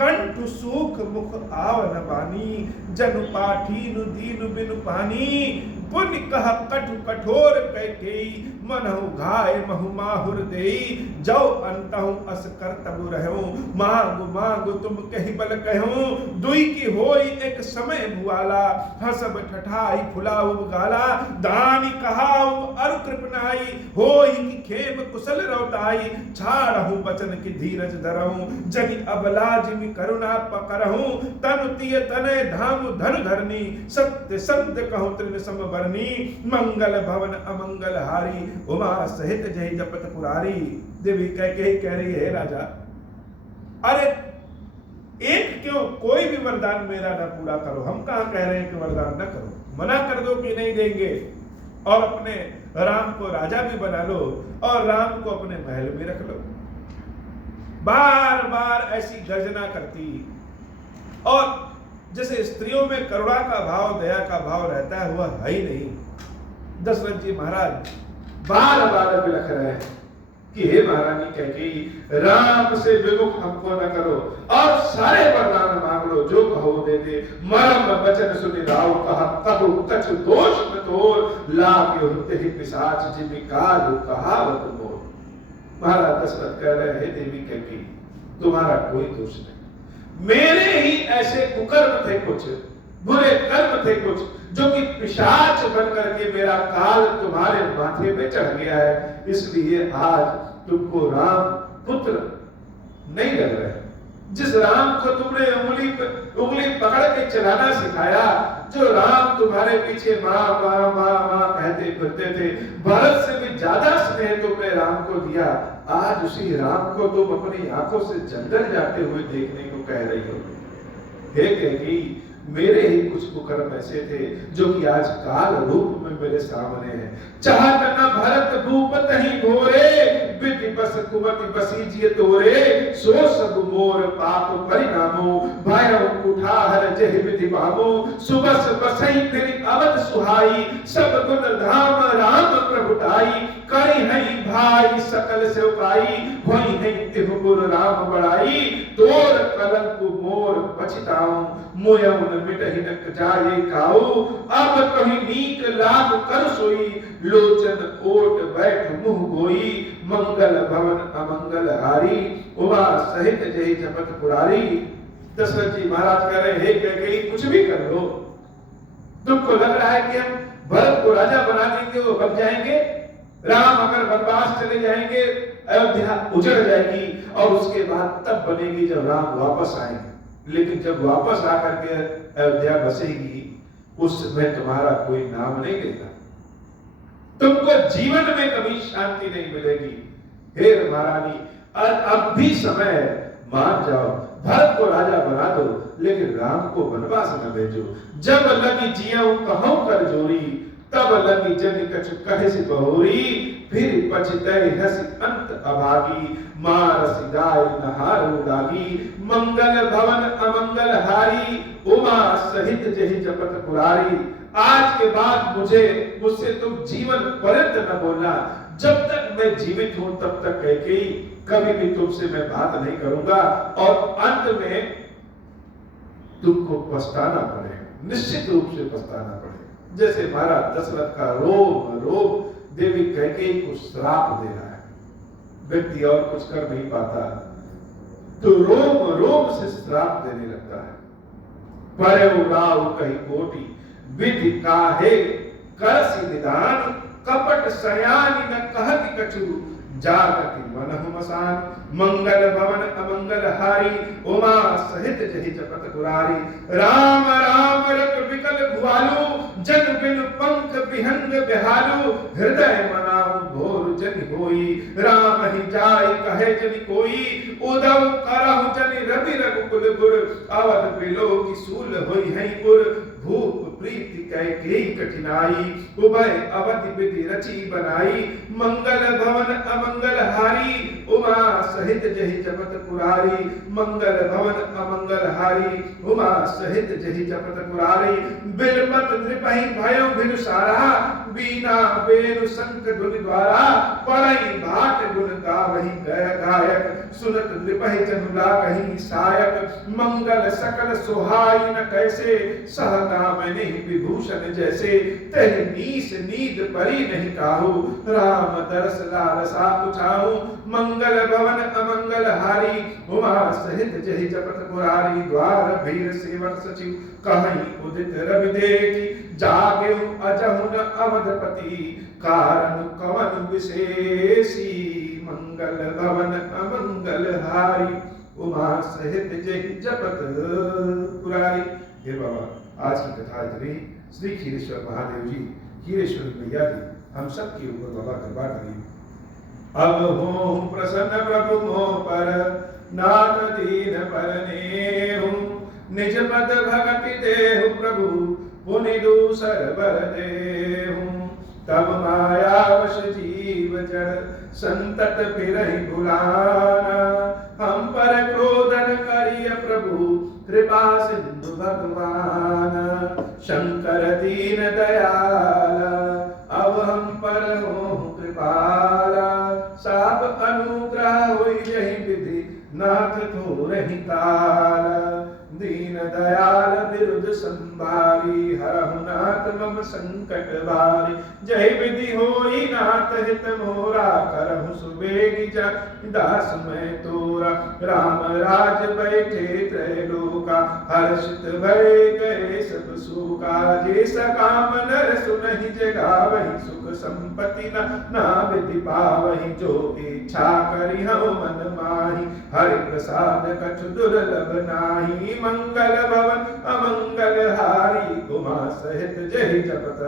कंठ सूख मुख आवन बानी, जनु पाठीनु दीनु बिनु पानी। पुण्य कह कटु कठोर कैकेयी, मनहु घाय महु माहुर देई। जौ अंतहु अस करतबु रहूं, मांगु मांगु तुम कहि बल कहूं। दुई की होई एक समय भुआला, हसब ठठाई फुलाऊ गाला। दानी कहाऊ अरु कृपनाई, होई की खेम कुशल रौताई। छाड़हु बचन की धीरज धरऊं, जनि अबला जिमि करुणा पकरहूं। तनु तिय तनय धामु धनु धरनी, सत्य संत कहूं तृण समबरनी। मंगल भवन अमंगल हारी, उमा सहित जहि जपत पुरारी। देवी कैकेयी कह रही है राजा, अरे एक क्यों, कोई भी वरदान मेरा ना पूरा करो। हम कहां कह रहे हैं कि वरदान न करो, मना कर दो कि नहीं देंगे, और अपने राम को राजा भी बना लो और राम को अपने महल में रख लो। बार बार ऐसी गर्जना करती, और जैसे स्त्रियों में करुणा का भाव, दया का भाव रहता है, वह है ही नहीं। दशरथ जी महाराज बार बार बिलख रहे हैं कि हे महारानी कैकेयी, राम से विमुख हमको न करो और सारे वरदान मांग लो, जो कहो दे दे। मरम वचन सुनि राव कहा, तबु कछु दोष न तोर। लागे होते ही पिशाच जिमि काल कहावत मोर। महाराज दशरथ कह रहे हैं, देवी कैकेयी तुम्हारा कोई दोष नहीं, मेरे ही ऐसे कुकर्म थे, कुछ बुरे कर्म थे कुछ, जो कि पिशाच बन करके मेरा काल तुम्हारे माथे पे चढ़ गया है। इसलिए आज तुमको राम पुत्र नहीं लग रहे। जिस राम को तुमने उंगली पकड़ के चलाना सिखाया, जो राम तुम्हारे पीछे माँ माँ माँ माँ कहते फिरते थे, भरत से भी ज्यादा स्नेह तुमने राम को दिया, आज उसी राम को तुम अपनी आंखों से जंगल जाते हुए देखने को कह रही हो। हे कैकेयी, मेरे ही कुछ कुकर्म ऐसे थे जो कि आज काल रूप में मेरे सामने हैं। चाहत न भरत भूपत ही भोरे, विधि बस कुमति बसीजिए तोरे। सो सब मोर पाप परिणामो, भयउ कुठार जहि विधि पामो। सुबस बसई फिर अवध सुहाई, सब गुण धाम राम प्रभुताई। करी है भाई सकल सेवकाई, होई है तिहु गुर राम बड़ाई। तोर कलंक मोर पछताऊं, मोयउ न मिटहि न जाए काऊ। अब कहीं नीक लाभ कर सोई, लोचन ओट बैठ मुंह गोई। मंगल भवन अमंगल हारी, उमा सहित जहि जपत पुरारी। दशरथ जी महाराज कह रहे हैं, हे कैकेयी कुछ भी कर लो, तुमको लग रहा है कि हम भरत को राजा बना देंगे, वो बन जाएंगे, राम अगर वनवास चले जाएंगे, अयोध्या उजड़ जाएगी, और उसके बाद तब बनेगी जब राम वापस आएंगे। लेकिन जब वापस आकर के अयोध्या बसेगी, उस समय तुम्हारा कोई नाम नहीं लेगा, तुमको जीवन में कभी शांति नहीं मिलेगी। हे महारानी, अब भी समय है, मान जाओ, भरत को राजा बना दो, लेकिन राम को वनवास न भेजो। जब लगी जियाऊं कहूं कर जोरी, तब लगी जन कछु कहे से बहोरी। फिर पछतै हंसी अंत अभागी, मारस गाय नहारू लागी। मंगल भवन अमंगल हारी, उमा सहित जहि जपत पुरारी। आज के बाद मुझसे तुम जीवन पर्यंत न बोलना। जब तक मैं जीवित हूं तब तक कैकेयी कभी भी तुमसे मैं बात नहीं करूंगा, और अंत में तुमको पछताना पड़ेगा, निश्चित रूप से पछताना पड़ेगा। जैसे महाराज दशरथ का रोम रोम देवी कैकेयी को श्राप दे रहा है। व्यक्ति और कुछ कर नहीं पाता तो रोम रोम से श्राप देने लगता है। परउ राव कही कोटि, विधि काहे करसि निदान। कपट सयानी न कहति कछु, जागति मनहु मसान। मंगल भवन अमंगल हारी, उमा सहित जहि जपत गुरारी। राम राम रट विकल भुआलु, जन बिनु पंख विहंग बिहालु। हृदय मनाऊ घोर जनि होई, राम ही जाय कहे जनि कोई। उदव करहु जनि रवि रघुकुल गुर, अवध बिलो की सूल होई है पुर। भूप प्रीति कैकेयी कठिनाई, उभय अवधि विधि रची बनाई। मंगल भवन अमंगल हारी, उमा सहित जहि जपत पुरारी। मंगल भवन अमंगल हारी, उमा सहित जहि जपत पुरारी। बिलमत नृपहि भयो भिनु सारा, बीना बेनु शंख धुनि द्वारा। पढ़ई भाट गुण गावहि गायक, सुनत नृपहि जनु लागहि सायक। मंगल सकल सोहाई न कैसे, सहकामनि विभूषण जैसे। तहि नीस नीद परी नहीं काहू, राम दरस लालसा पुछाऊ। मंगल भवन अमंगल हारी, उमा सहित जहि जपत पुरारी। द्वार भीर सेवक सचिव, कहीं उदित रवि देखी। जागेउ अजहु न अवधपति, कारण कवन विशेषी। मंगल भवन अमंगल हारी, उमा सहित जहि जपत पुरारी। हे बाबा, आज की कथा इतनी। श्री खीरेश्वर महादेव जी, खीरेश्वरी मैया जी, हम सब के ऊपर बाबा कृपा करिए। अब हो प्रसन्न प्रभु मोह पर, नाथ दीन पर नेहु। निज पद भगति देहु प्रभु, पुनि दूसर बर देहु। तब माया वश जीव जड़, संतत फिरहि भुलाना। हम पर क्रोधन करिय प्रभु, कृपा सिंधु भगवान। शंकर दीन दयाला, अब हम पर हो कृपाला। साप अनुग्रह होई यही विधि, नाथ थोरहि काला। दीन दयाल विरुद्ध संभारी, हरहु नाथ मम संकट भारी। जय विधि होई नाथ हित मोरा, करहु सुबेगी जन दास मैं तोरा। राम राज बैठे त्रैलोका, हर्षित भय गए सब सूका। जे सकाम नर सुनहि जगावहि, सुख संपत्ति ना विधि पावहि। जो इच्छा करि हउ मन माहि, हरि प्रसाद कछु दुर्लभ नाही। मंगल भवन अमंगल हारी, उमा सहित जहि जपत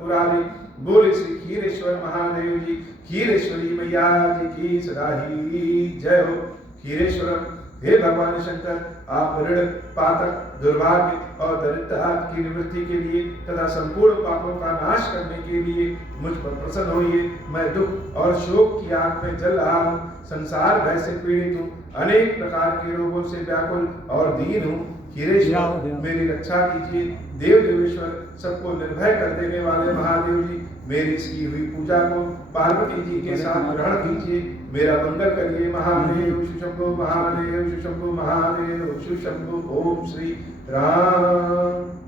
पुरारी। बोले श्री खीरेश्वर महादेव जी, खीरेश्वरी मैया जी की सदा ही जय हो। खीरेश्वरम, हे भगवान शंकर, आप ऋण पातक दुर्भाग्य और दरिद्रता की निवृत्ति के लिए तथा संपूर्ण पापों का नाश करने के लिए मुझ पर प्रसन्न होइए। मैं दुख और शोक की आग में जल रहा हूँ, संसार भय से पीड़ित हूँ, अनेक प्रकार के रोगों से व्याकुल और दीन हूँ। खीरेश्वर, मेरी रक्षा कीजिए। देव देवेश्वर, सबको निर्भय कर देने वाले महादेव जी, मेरी इसकी हुई पूजा को पार्वती जी के साथ ग्रहण कीजिए। मेरा मंगल करिए। महादेव शुशंभु, महादेव शुशंभु, महादेव शुशंभु। ओम श्री राम।